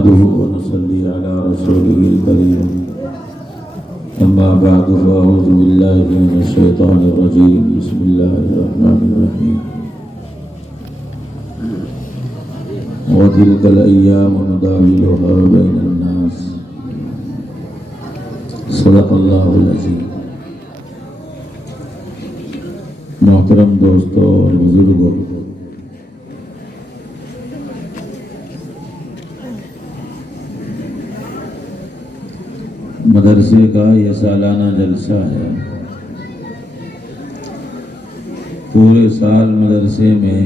نحمده ونصلي على رسوله الكريم أما بعد فأعوذ بالله من الشيطان الرجيم بسم الله الرحمن الرحيم وتلك الأيام نداولها بين الناس صدق الله العظيم. محترم دوستوں اور بزرگوں، مدرسے کا یہ سالانہ جلسہ ہے. پورے سال مدرسے میں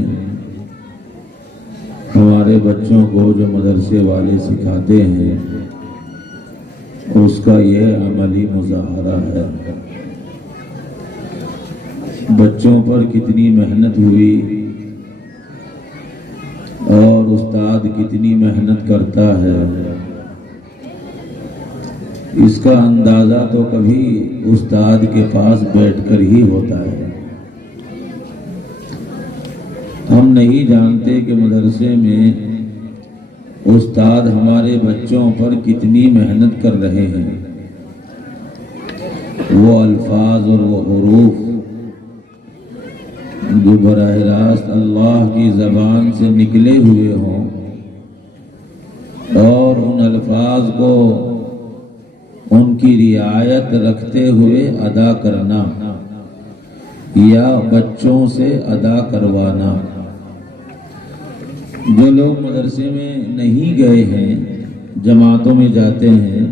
ہمارے بچوں کو جو مدرسے والے سکھاتے ہیں اس کا یہ عملی مظاہرہ ہے. بچوں پر کتنی محنت ہوئی اور استاد کتنی محنت کرتا ہے، اس کا اندازہ تو کبھی استاد کے پاس بیٹھ کر ہی ہوتا ہے. ہم نہیں جانتے کہ مدرسے میں استاد ہمارے بچوں پر کتنی محنت کر رہے ہیں. وہ الفاظ اور وہ حروف جو براہ راست اللہ کی زبان سے نکلے ہوئے ہوں اور ان الفاظ کو ان کی رعایت رکھتے ہوئے ادا کرنا یا بچوں سے ادا کروانا. جو لوگ مدرسے میں نہیں گئے ہیں، جماعتوں میں جاتے ہیں،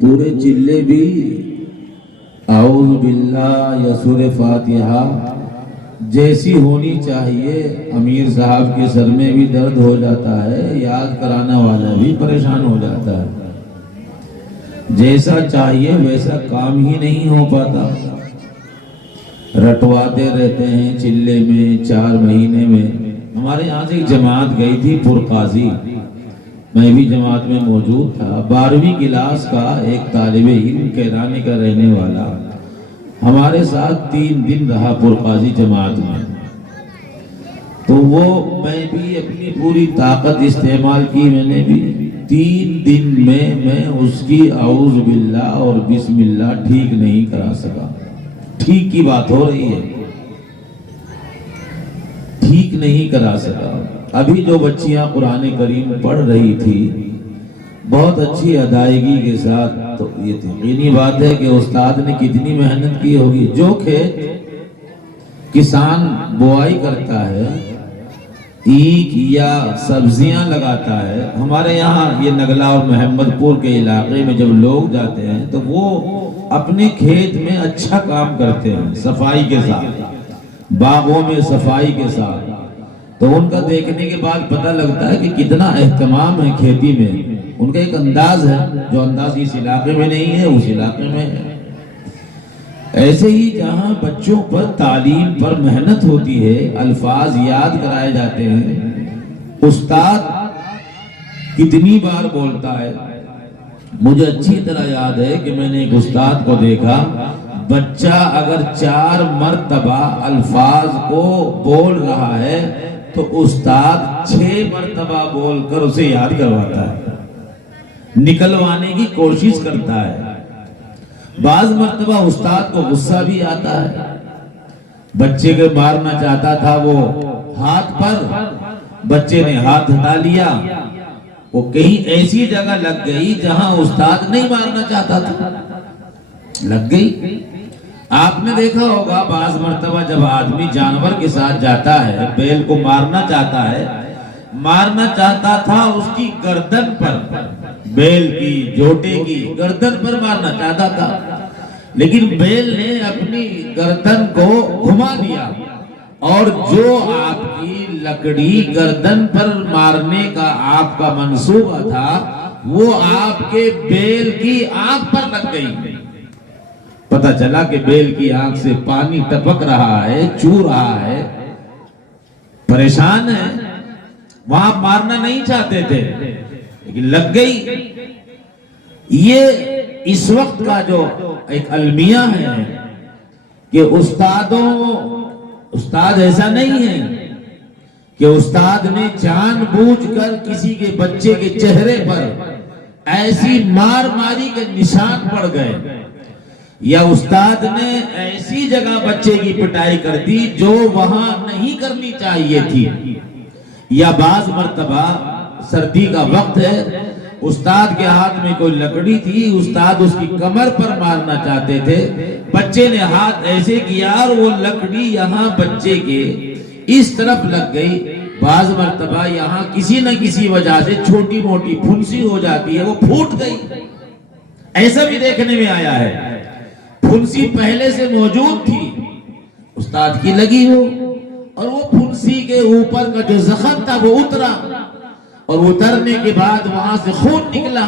پورے چلے بھی اعوذ باللہ یا سورہ فاتحہ جیسی ہونی چاہیے، امیر صاحب کے سر میں بھی درد ہو جاتا ہے، یاد کرانا والا بھی پریشان ہو جاتا ہے. جیسا چاہیے ویسا کام ہی نہیں ہو پاتا. رٹواتے رہتے ہیں چلے میں 4 مہینے میں. ہمارے یہاں سے ایک جماعت گئی تھی پرقاضی، میں بھی جماعت میں موجود تھا. 12ویں کلاس کا ایک طالب علم کیرانے کا رہنے والا ہمارے ساتھ 3 دن رہا پرقاضی جماعت میں. تو میں بھی اپنی پوری طاقت استعمال کی. میں نے بھی 3 دن میں اس کی اعوذ باللہ اور بسم اللہ ٹھیک نہیں کرا سکا. ٹھیک کی بات ہو رہی ہے، ٹھیک نہیں کرا سکا. ابھی جو بچیاں قرآن کریم پڑھ رہی تھی بہت اچھی ادائیگی کے ساتھ، تو یہ یقینی بات ہے کہ استاد نے کتنی محنت کی ہوگی. جو کھیت کسان بوائی کرتا ہے، اینکھ یا سبزیاں لگاتا ہے، ہمارے یہاں یہ نگلا اور محمد پور کے علاقے میں جب لوگ جاتے ہیں تو وہ اپنے کھیت میں اچھا کام کرتے ہیں، صفائی کے ساتھ، باغوں میں صفائی کے ساتھ. تو ان کا دیکھنے کے بعد پتہ لگتا ہے کہ کتنا اہتمام ہے کھیتی میں. ان کا ایک انداز ہے جو انداز اس علاقے میں نہیں ہے، اس علاقے میں ہے. ایسے ہی جہاں بچوں پر تعلیم پر محنت ہوتی ہے، الفاظ یاد کرائے جاتے ہیں، استاد کتنی بار بولتا ہے. مجھے اچھی طرح یاد ہے کہ میں نے ایک استاد کو دیکھا، بچہ اگر 4 مرتبہ الفاظ کو بول رہا ہے تو استاد 6 مرتبہ بول کر اسے یاد کرواتا ہے، نکلوانے کی کوشش کرتا ہے. بعض مرتبہ استاد کو غصہ بھی آتا ہے. بچے کو مارنا چاہتا تھا وہ ہاتھ پر، بچے نے ہاتھ ہٹا لیا، وہ کہیں ایسی جگہ لگ گئی جہاں استاد نہیں مارنا چاہتا تھا، لگ گئی. آپ نے دیکھا ہوگا بعض مرتبہ جب آدمی جانور کے ساتھ جاتا ہے، بیل کو مارنا چاہتا تھا اس کی گردن پر، بیل کی جوٹے کی گردن پر مارنا چاہتا تھا، لیکن بیل نے اپنی گردن کو گھما دیا اور جو آپ کی لکڑی گردن پر مارنے کا آپ کا منصوبہ تھا وہ آپ کے بیل کی آنکھ پر لگ گئی. پتہ چلا کہ بیل کی آنکھ سے پانی ٹپک رہا ہے، چو رہا ہے، پریشان ہے. وہاں مارنا نہیں چاہتے تھے لیکن لگ گئی. یہ اس وقت کا جو ایک المیہ ہے کہ استاد ایسا نہیں ہے کہ استاد نے جان بوجھ کر کسی کے بچے کے چہرے پر ایسی مار ماری کے نشان پڑ گئے، یا استاد نے ایسی جگہ بچے کی پٹائی کر دی جو وہاں نہیں کرنی چاہیے تھی، یا بعض مرتبہ سردی کا وقت ہے، استاد کے ہاتھ میں کوئی لکڑی تھی، استاد اس کی کمر پر مارنا چاہتے تھے، بچے نے ہاتھ ایسے کیا اور وہ لکڑی یہاں بچے کے اس طرف لگ گئی، بعض مرتبہ یہاں کسی نہ کسی وجہ سے چھوٹی موٹی پھنسی ہو جاتی ہے، وہ پھوٹ گئی، ایسا بھی دیکھنے میں آیا ہے۔ پھنسی پہلے سے موجود تھی، استاد کی لگی ہو، اور وہ پھنسی کے اوپر کا جو زخم تھا وہ اترا، اور اترنے کے بعد وہاں سے خون نکلا۔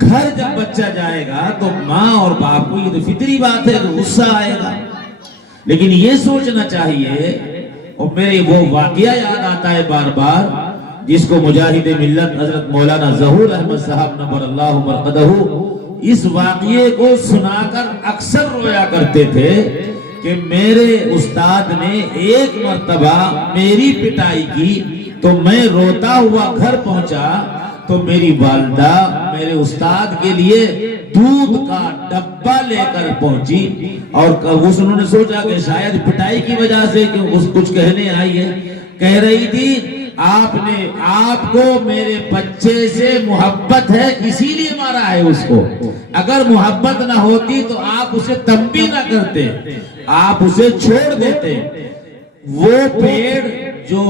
گھر جب بچہ جائے گا تو ماں اور باپ کو یہ تو فطری بات ہے کہ غصہ آئے گا، لیکن یہ سوچنا چاہیے، اور میرے وہ واقعہ یاد آتا ہے بار بار، جس کو مجاہد ملت حضرت مولانا ظہور احمد صاحب نور اللہ مرقدہ اس واقعے کو سنا کر اکثر رویا کرتے تھے کہ میرے استاد نے ایک مرتبہ میری پٹائی کی تو میں روتا ہوا گھر پہنچا تو میری والدہ میرے استاد کے لیے دودھ کا ڈبہ لے کر پہنچی، اور انہوں نے سوچا کہ شاید پٹائی کی وجہ سے کچھ کہنے آئی ہے، کہہ رہی تھی آپ کو میرے بچے سے محبت ہے اسی لیے مارا ہے اس کو، اگر محبت نہ ہوتی تو آپ اسے تنبیہ نہ کرتے، آپ اسے چھوڑ دیتے۔ وہ پیڑ جو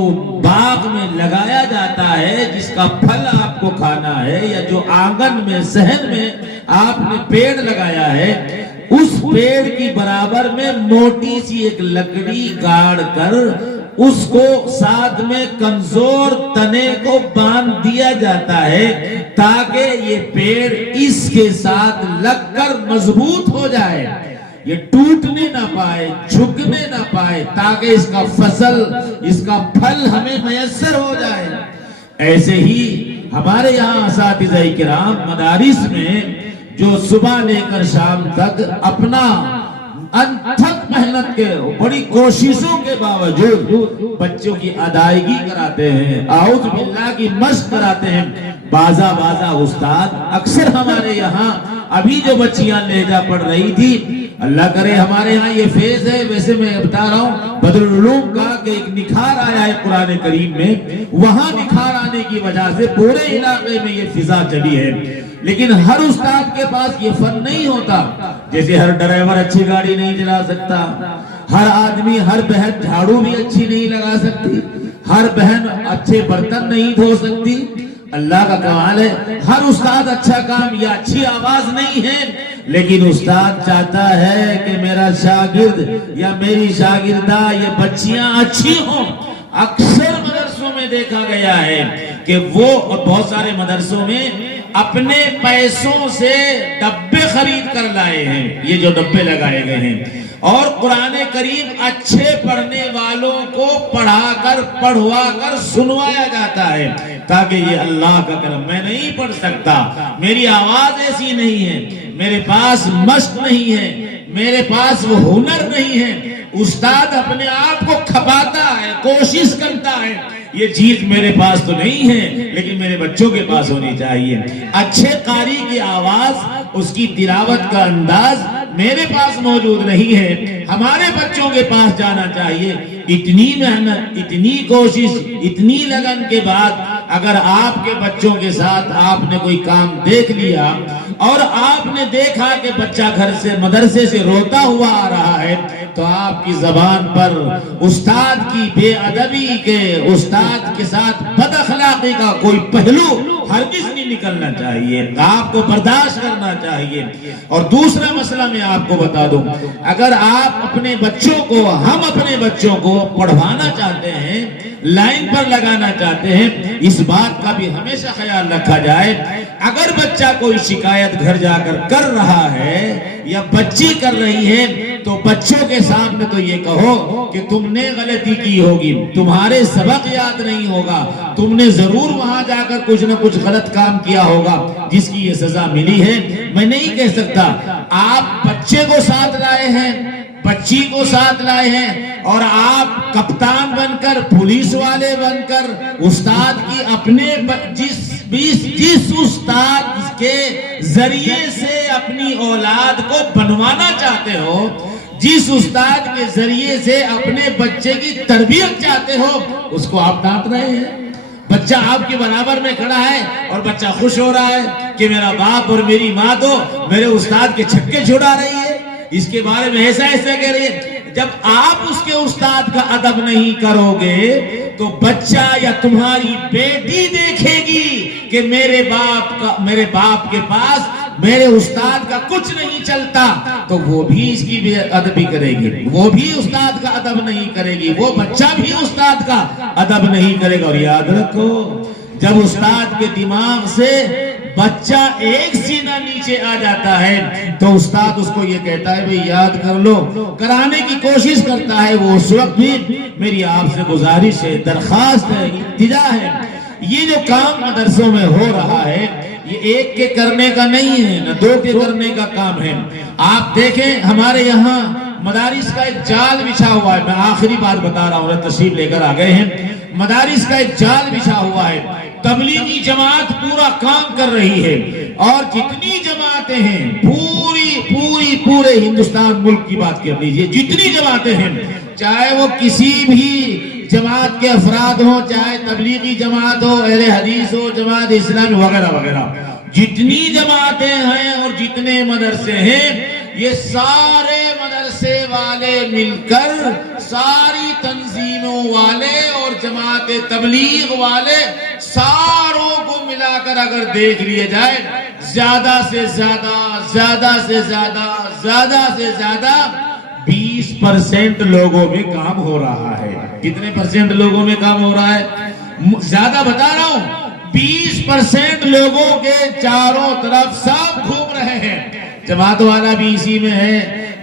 باغ میں لگایا جاتا ہے، جس کا پھل آپ کو کھانا ہے، یا جو آنگن میں صحن میں آپ نے پیڑ لگایا ہے، اس پیڑ کی برابر میں موٹی سی ایک لکڑی گاڑ کر اس کو ساتھ میں کمزور تنے کو باندھ دیا جاتا ہے تاکہ یہ پیڑ اس کے ساتھ لگ کر مضبوط ہو جائے، یہ ٹوٹنے نہ پائے، جھکنے نہ پائے، تاکہ اس کا فصل، اس کا پھل ہمیں میسر ہو جائے۔ ایسے ہی ہمارے یہاں اساتذہ کرام مدارس میں جو صبح لے کر شام تک اپنا انتھک محنت کے بڑی کوششوں کے باوجود بچوں کی ادائیگی کراتے ہیں، اعوذ باللہ کی مشق کراتے ہیں، بازا استاد اکثر ہمارے یہاں ابھی جو بچیاں لہجہ پڑھ رہی تھی، اللہ کرے ہمارے ہاں یہ فیض ہے، ویسے میں بتا رہا ہوں بدر العلوم کا کہ ایک نکھار آیا ہے قرآن کریم میں، وہاں نکھار آنے کی وجہ سے پورے علاقے میں یہ فضا چلی ہے، لیکن ہر استاد کے پاس یہ فن نہیں ہوتا، جیسے ہر ڈرائیور اچھی گاڑی نہیں چلا سکتا، ہر آدمی، ہر بہن جھاڑو بھی اچھی نہیں لگا سکتی، ہر بہن اچھے برتن نہیں دھو سکتی، اللہ کا کمال ہے، ہر استاد اچھا کام یا اچھی آواز نہیں ہے، لیکن استاد چاہتا ہے کہ میرا شاگرد یا میری شاگردہ یہ بچیاں اچھی ہوں۔ اکثر مدرسوں میں دیکھا گیا ہے کہ وہ، اور بہت سارے مدرسوں میں اپنے پیسوں سے ڈبے خرید کر لائے ہیں، یہ جو ڈبے لگائے گئے ہیں، اور قرآن کریم اچھے پڑھنے والوں کو پڑھوا کر سنوایا جاتا ہے تاکہ یہ اللہ کا کرم، میں نہیں پڑھ سکتا، میری آواز ایسی نہیں ہے، میرے پاس مشق نہیں ہے، میرے پاس وہ ہنر نہیں ہے، استاد اپنے آپ کو کھپاتا ہے، کوشش کرتا ہے، یہ چیز میرے پاس تو نہیں ہے لیکن میرے بچوں کے پاس ہونی چاہیے، اچھے قاری کی آواز، اس کی تلاوت کا انداز میرے پاس موجود نہیں ہے، ہمارے بچوں کے پاس جانا چاہیے۔ اتنی محنت، اتنی کوشش، اتنی لگن کے بعد اگر آپ کے بچوں کے ساتھ آپ نے کوئی کام دیکھ لیا اور آپ نے دیکھا کہ بچہ گھر سے، مدرسے سے روتا ہوا آ رہا ہے، تو آپ کی زبان پر استاد کی بے ادبی کے، استاد کے ساتھ بد اخلاقی کا کوئی پہلو ہرگز نہیں نکلنا چاہیے، آپ کو برداشت کرنا چاہیے۔ اور دوسرا مسئلہ میں آپ کو بتا دوں، اگر آپ اپنے بچوں کو، ہم اپنے بچوں کو پڑھوانا چاہتے ہیں، لائن پر لگانا چاہتے ہیں، اس بات کا بھی ہمیشہ خیال رکھا جائے، اگر بچہ کوئی شکایت گھر جا کر رہا ہے یا بچی کر رہی ہے تو بچوں کے سامنے تو یہ کہو کہ تم نے غلطی کی ہوگی، تمہارے سبق یاد نہیں ہوگا، تم نے ضرور وہاں جا کر کچھ نہ کچھ غلط کام کیا ہوگا جس کی یہ سزا ملی ہے۔ میں نہیں کہہ سکتا، آپ بچے کو ساتھ لائے ہیں، بچی کو ساتھ لائے ہیں اور آپ کپتان بن کر پولیس والے بن کر استاد کی اپنے جس استاد کے ذریعے سے اپنی اولاد کو بنوانا چاہتے ہو، جس استاد کے ذریعے سے اپنے بچے کی تربیت چاہتے ہو، اس کو آپ ڈانٹ رہے ہیں۔ بچہ آپ کے برابر میں کھڑا ہے اور بچہ خوش ہو رہا ہے کہ میرا باپ اور میری ماں تو میرے استاد کے چھکے چھڑا رہی ہے، اس کے بارے میں ایسا کہہ رہی ہے۔ جب آپ اس کے استاد کا ادب نہیں کرو گے تو بچہ یا تمہاری بیٹی دیکھے گی کہ میرے باپ کے پاس میرے استاد کا کچھ نہیں چلتا، تو وہ بھی اس کی بے ادبی کرے گی، وہ بھی استاد کا ادب نہیں کرے گی، وہ بچہ بھی استاد کا ادب نہیں کرے گا۔ اور یاد رکھو، جب استاد کے دماغ سے بچہ ایک سینہ نیچے آ جاتا ہے تو استاد اس کو یہ کہتا ہے بھئی یاد کر لو، کرانے کی کوشش کرتا ہے۔ وہ اس وقت بھی میری آپ سے گزارش ہے، درخواست ہے، التجا ہے، یہ جو کام مدرسوں میں ہو رہا ہے یہ ایک کے کرنے کا نہیں ہے، نہ دو کے کرنے کا کام ہے۔ آپ دیکھیں ہمارے یہاں مدارس کا ایک جال بچھا ہوا ہے، میں آخری بات بتا رہا ہوں، تشریف لے کر آ گئے ہیں۔ مدارس کا ایک جال بچھا ہوا ہے، تبلیغی جماعت پورا کام کر رہی ہے، اور جتنی جماعتیں ہیں پورے ہندوستان ملک کی بات کر لیجئے، جتنی جماعتیں ہیں، چاہے وہ کسی بھی جماعت کے افراد ہوں، چاہے تبلیغی جماعت ہو، اہل حدیث ہو، جماعت اسلامی وغیرہ وغیرہ، جتنی جماعتیں ہیں اور جتنے مدرسے ہیں، یہ سارے مدرسے والے مل کر، ساری تنظیموں والے اور جماعت تبلیغ والے ساروں کو ملا کر اگر دیکھ لیے جائے، زیادہ سے زیادہ 20% لوگوں میں کام ہو رہا ہے۔ کتنے پرسنٹ لوگوں میں کام ہو رہا ہے؟ زیادہ بتا رہا ہوں، 20% لوگوں کے چاروں طرف سب گھوم رہے ہیں۔ جماعت والا بھی اسی میں ہے،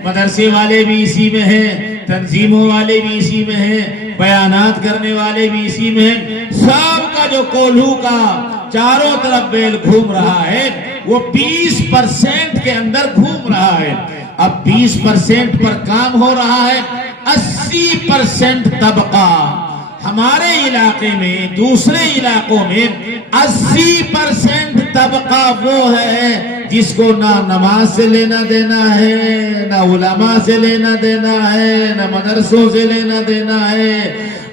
مدرسے والے بھی اسی میں ہیں، تنظیموں والے بھی اسی میں ہیں، بیانات کرنے والے بھی اسی میں ہیں۔ سب کا جو کولہو کا چاروں طرف بیل گھوم رہا ہے وہ 20% کے اندر گھوم رہا ہے۔ اب 20% پر کام ہو رہا ہے، 80% طبقہ ہمارے علاقے میں، دوسرے علاقوں میں 80% طبقہ وہ ہے جس کو نہ نماز سے لینا دینا ہے، نہ علماء سے لینا دینا ہے، نہ مدرسوں سے لینا دینا ہے،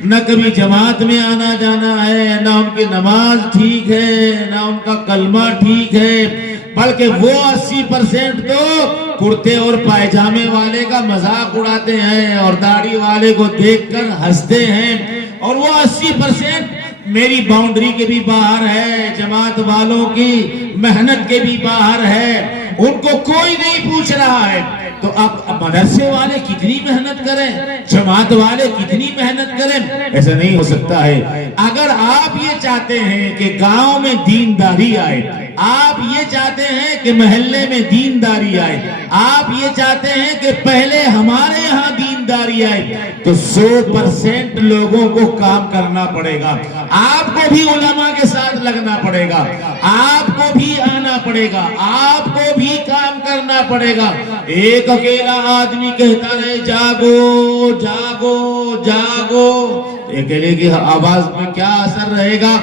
نہ کبھی جماعت میں آنا جانا ہے، نہ ان کی نماز ٹھیک ہے، نہ ان کا کلمہ ٹھیک ہے، بلکہ وہ 80% تو کرتے اور پائجامے والے کا مذاق اڑاتے ہیں اور داڑھی والے کو دیکھ کر ہنستے ہیں، اور وہ 80% میری باؤنڈری کے بھی باہر ہے، جماعت والوں کی محنت کے بھی باہر ہے، ان کو کوئی نہیں پوچھ رہا ہے۔ تو اب مدرسے والے کتنی محنت کریں، جماعت والے کتنی محنت کریں، ایسا نہیں ہو سکتا ہے۔ اگر آپ یہ چاہتے ہیں کہ گاؤں میں دینداری آئے، آپ یہ چاہتے ہیں کہ محلے میں دینداری آئے، آپ یہ چاہتے ہیں کہ پہلے ہمارے یہاں دینداری آئے، تو 100% لوگوں کو کام کرنا پڑے گا۔ آپ کو بھی علماء کے ساتھ لگنا پڑے گا، آپ کو بھی آنا پڑے گا، آپ کو بھی کام کرنا پڑے گا۔ ایک اکیلا آدمی کہتا رہے جاگو جاگو جاگو، اکیلے کی آواز میں کیا اثر رہے گا؟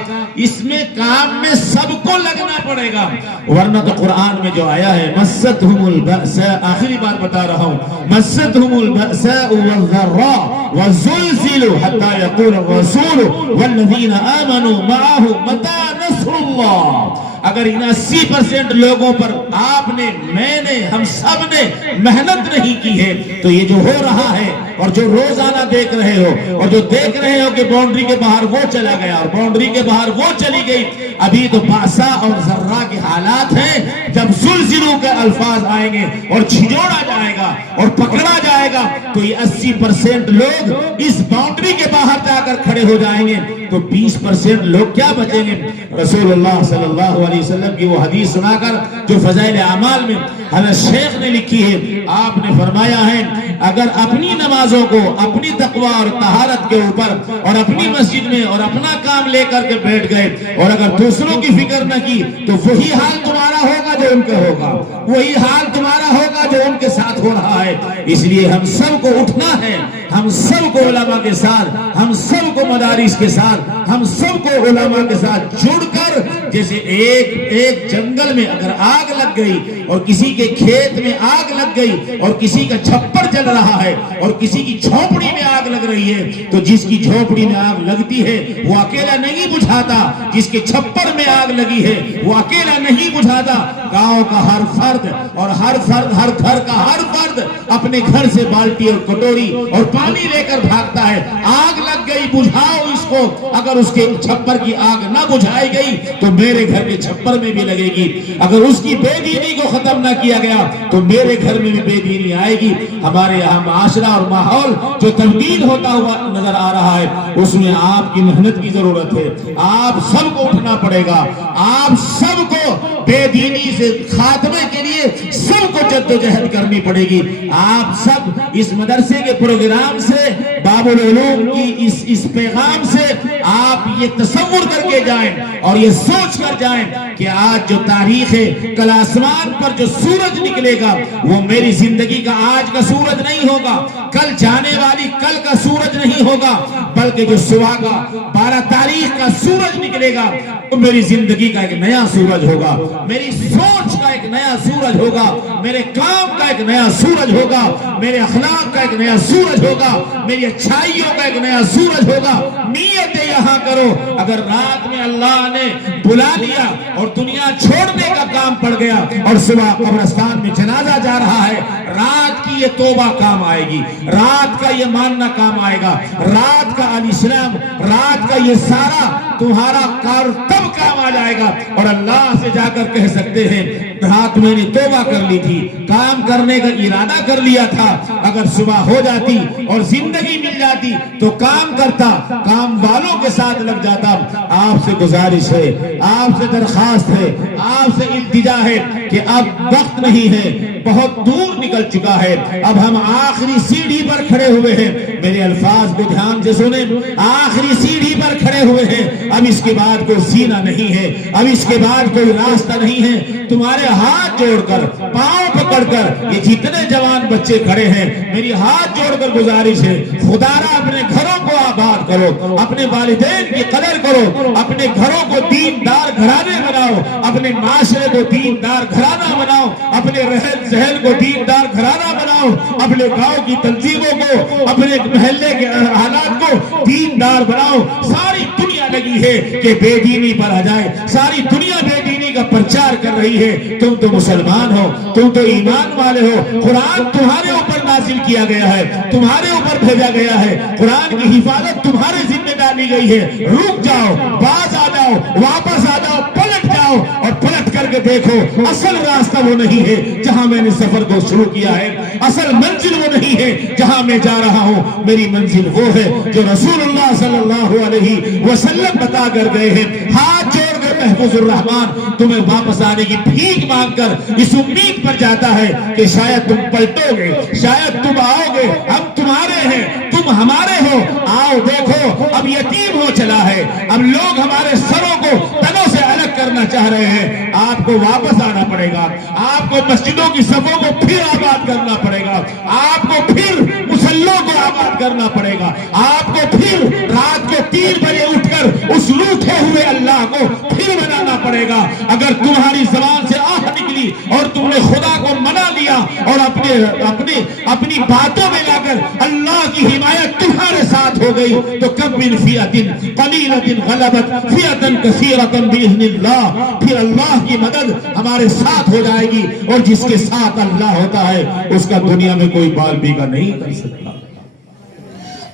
اس میں کام میں سب کو لگنا پڑے گا، ورنہ تو قرآن میں جو آیا ہے مَسَّتْهُمُ الْبَأْسَاءُ، آخری بات بتا رہا ہوں، مَسَّتْهُمُ الْبَأْسَاءُ وَالضَّرَّاءُ وَالزُّلْزِلُوا حَتَّى يَقُولَ الرَّسُولُ وَالَّذِينَ آمَنُوا مَعَهُ مَتَىٰ نَصْرُ اللَّهِ۔ اگر ان 80% لوگوں پر آپ نے، میں نے، ہم سب نے محنت نہیں کی ہے تو یہ جو ہو رہا ہے اور جو روزانہ دیکھ رہے ہو اور جو دیکھ رہے ہو کہ باؤنڈری کے باہر وہ چلا گیا اور باؤنڈری کے باہر وہ چلی گئی، ابھی تو باسا اور ذرہ کے حالات ہیں۔ جب زلزلوں کے الفاظ آئیں گے اور چھجوڑا جائے گا اور پکڑا جائے گا تو یہ 80% لوگ اس باؤنڈری کے باہر جا کر کھڑے ہو جائیں گے، تو 20% لوگ کیا بچیں گے؟ رسول اللہ صلی اللہ علیہ وسلم کی وہ حدیث سنا کر جو فضائل اعمال میں حضرت شیخ نے لکھی ہے، آپ نے فرمایا ہے اگر اپنی نمازوں کو اپنی تقوی اور طہارت کے اوپر اور اپنی مسجد میں اور اپنا کام لے کر کے بیٹھ گئے اور اگر دوسروں کی فکر نہ کی تو وہی حال تمہارا تمہارا ہوگا جو ان کا ہوگا، وہی حال تمہارا ہوگا جو ان کے ساتھ ہو رہا ہے۔ اس لیے ہم سب کو اٹھنا ہے، ہم سب کو علماء کے ساتھ، ہم سب کو مدارس کے ساتھ، ہم سب کو علماء کے ساتھ جڑ کر، جیسے ایک جنگل میں اگر آگ لگ گئی اور کسی کے کھیت میں آگ لگ گئی اور کسی کا چھپر جل رہا ہے اور کسی کی جھونپڑی میں آگ لگ رہی ہے، تو جس کی جھونپڑی میں آگ لگتی ہے وہ اکیلا نہیں بجھاتا، جس کے چھپر میں آگ لگی ہے وہ اکیلا نہیں بجھاتا۔ گاؤں کا ہر فرد اور ہر گھر کا ہر فرد اپنے گھر سے بالٹی اور کٹوری اور پانی لے کر بھاگتا ہے، آگ لگ گئی بجھاؤ اس کو، اگر اس کے چھپر کی آگ نہ بجھائی گئی تو میرے گھر کے چھپر میں بھی لگے گی، اگر اس کی بے دینی کو ختم نہ کیا گیا تو میرے گھر میں بھی بے دینی آئے گی۔ ہمارے یہاں معاشرہ اور ماحول جو تبدیل ہوتا ہوا نظر آ رہا ہے، اس میں آپ کی محنت کی ضرورت ہے، آپ سب کو اٹھنا پڑے گا، آپ سب کو بے دینی سے خاتمے کے لیے سب کو جدوجہد کرنی پڑے گی۔ آپ سب اس مدرسے کے پروگرام سے، باب العلوم کی اس پیغام سے آپ یہ تصور کر کے جائیں اور یہ سوچ کر جائیں کہ آج جو تاریخ ہے، کل آسمان پر جو سورج نکلے گا وہ میری زندگی کا آج کا سورج نہیں ہوگا، کل جانے والی کل کا سورج نہیں ہوگا، بلکہ جو صبح کا 12 تاریخ کا سورج نکلے گا وہ میری زندگی کا ایک نیا سورج ہوگا، میری سوچ کا ایک نیا سورج ہوگا، میرے کام کا ایک نیا سورج ہوگا، میرے اخلاق کا ایک نیا سورج ہوگا، میری اچھائیوں کا ایک نیا سورج ہوگا۔ نیتیں یہاں کرو، اگر رات میں اللہ نے بلا لیا اور دنیا چھوڑنے کا کام پڑ گیا اور صبح قبرستان میں جنازہ جا رہا ہے، رات کی یہ توبہ کام آئے گی، رات کا یہ ماننا کام آئے گا، رات کا الاسلام، رات کا یہ سارا تمہارا کار تب کام آ جائے گا اور اللہ سے جا کر کہہ سکتے ہیں رات میں نے توبہ کر لی تھی، کام کرنے کا ارادہ کر لیا تھا، اگر صبح ہو جاتی اور زندگی مل جاتی تو کام کرتا، کام والوں کے ساتھ لگ جاتا۔ آپ سے گزارش ہے، آپ سے درخواست ہے، آپ سے التجا ہے کہ اب وقت نہیں ہے، بہت دور نکل چکا ہے، اب ہم آخری سیڑھی پر کھڑے ہوئے ہیں، میرے الفاظ کو دھیان سے سنیں، آخری سیڑھی پر کھڑے ہوئے ہیں، اب اس کے بعد کوئی سینہ نہیں ہے، اب اس کے بعد کوئی راستہ نہیں ہے۔ تمہارے ہاتھ جوڑ کر، پاؤں پکڑ کر یہ جتنے جوان بچے کھڑے ہیں، میری ہاتھ جوڑ کر گزارش ہے، خدا را اپنے گھروں کو آباد کرو، اپنے والدین کی قدر کرو، اپنے گھروں کو دیندار گھرانے بناؤ، اپنے معاشرے کو دیندار گھرانہ بناؤ، اپنے رہن سہن کو دیندار گھرانہ بناؤ، اپنے گاؤں کی تنظیموں کو، اپنے محلے کے حالات کو دیندار بناؤ۔ ساری دنیا لگی ہے کہ بے دینی پر آ جائے، ساری دنیا بے دینی کا پرچار کر رہی ہے، تم تو مسلمان ہو، تم تو ایمان والے ہو، قرآن تمہارے اوپر نازل کیا گیا ہے، تمہارے اوپر بھیجا گیا ہے، قرآن کی حفاظت تمہارے ذمہ ڈالی گئی ہے، رک جاؤ، باز آ جاؤ، واپس آ جاؤ، پلٹ جاؤ اور پلٹ کر کے دیکھو اصل راستہ وہ نہیں ہے جہاں میں نے سفر کو شروع کیا ہے، اصل منزل وہ نہیں ہے جہاں میں جا رہا ہوں، میری منزل وہ ہے جو رسول اللہ صلی اللہ علیہ وسلم بتا کر گئے ہیں۔ ہاتھ جوڑ کر محفوظ الرحمان تمہیں واپس آنے کی بھیک مانگ کر اس امید پر جاتا ہے کہ شاید تم پلٹو گے، شاید تم آؤ گے، ہم تمہارے ہیں، تم ہمارے ہو، آؤ دیکھو اب یتیم ہو چلا ہے، اب لوگ ہمارے سروں کو تنوں سے الگ کرنا چاہ رہے ہیں، آپ کو واپس آنا پڑے گا، آپ کو مسجدوں کی صفوں کو پھر آباد کرنا پڑے گا، آپ کو پھر مسلوں کو آباد کرنا پڑے گا، آپ کو پھر رات کے 3 بجے اٹھ کر اس لوٹے ہوئے اللہ کو پھر منانا پڑے گا۔ اگر تمہاری زبان سے آہ نکلی اور تم نے خدا کو منا لیا اور اپنی باتوں میں لا کر اللہ کی حمایت تمہارے ساتھ ہو گئی تو کم من فئۃ قلیلۃ غلبت فئۃ کثیرۃ باذن اللہ، پھر اللہ کی مدد ہمارے ساتھ ہو جائے گی، اور جس کے ساتھ اللہ ہوتا ہے اس کا دنیا میں کوئی بال بیگا نہیں کر سکتا۔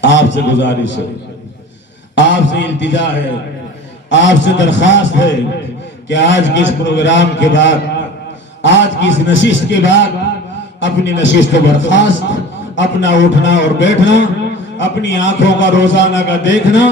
آپ سے گزارش ہے، آپ سے التجا ہے، آپ سے درخواست ہے کہ آج کی اس پروگرام کے بعد، آج کی اس نشست کے بعد اپنی نشست و برخاست، اپنا اٹھنا اور بیٹھنا اپنی آنکھوں کا روزانہ کا دیکھنا،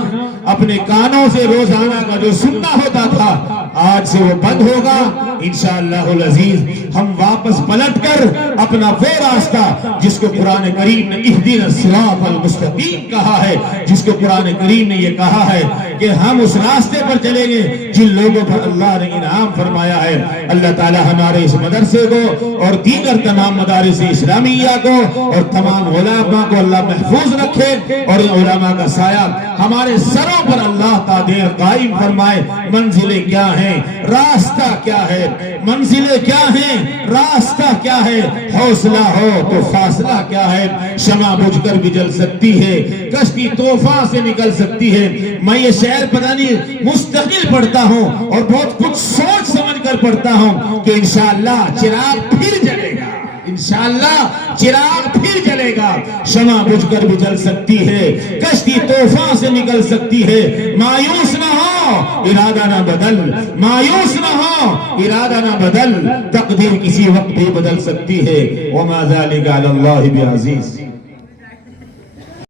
اپنے کانوں سے روزانہ کا جو سننا ہوتا تھا، آج سے وہ بند ہوگا انشاءاللہ العزیز۔ ہم واپس پلٹ کر اپنا وہ راستہ جس کو قرآن کریم نے اہدنا الصراط المستقیم کہا ہے، جس کو قرآن کریم نے یہ کہا ہے کہ ہم اس راستے پر چلیں گے جن لوگوں پر اللہ نے انعام فرمایا ہے۔ اللہ تعالی ہمارے اس مدرسے کو اور دیگر تمام مدارس اسلامیہ کو اور تمام علماء کو اللہ محفوظ رکھے، اور علماء کا سایہ ہمارے سروں پر اللہ تعالی قائم فرمائے۔ منزلیں کیا ہیں، راستہ کیا ہے، منزلیں کیا ہیں، راستہ کیا ہے، حوصلہ ہو تو فاصلہ کیا ہے۔ شمع بجھ کر بھی جل سکتی ہے، کشتی طوفان سے نکل سکتی ہے۔ میں یہ شعر پتہ نہیں مستقل پڑھتا ہوں اور بہت کچھ سوچ سمجھ کر پڑھتا ہوں کہ انشاءاللہ چراغ پھر جلے گا، انشاءاللہ چراغ پھر جلے گا۔ شمع بجھ کر بھی جل سکتی ہے، کشتی طوفان سے نکل سکتی ہے۔ مایوس نہ ہو، ارادہ نہ بدل، مایوس نہ ہو، ارادہ نہ بدل، تقدیر کسی وقت بھی بدل سکتی ہے۔ وما ذلك على الله بعزیز۔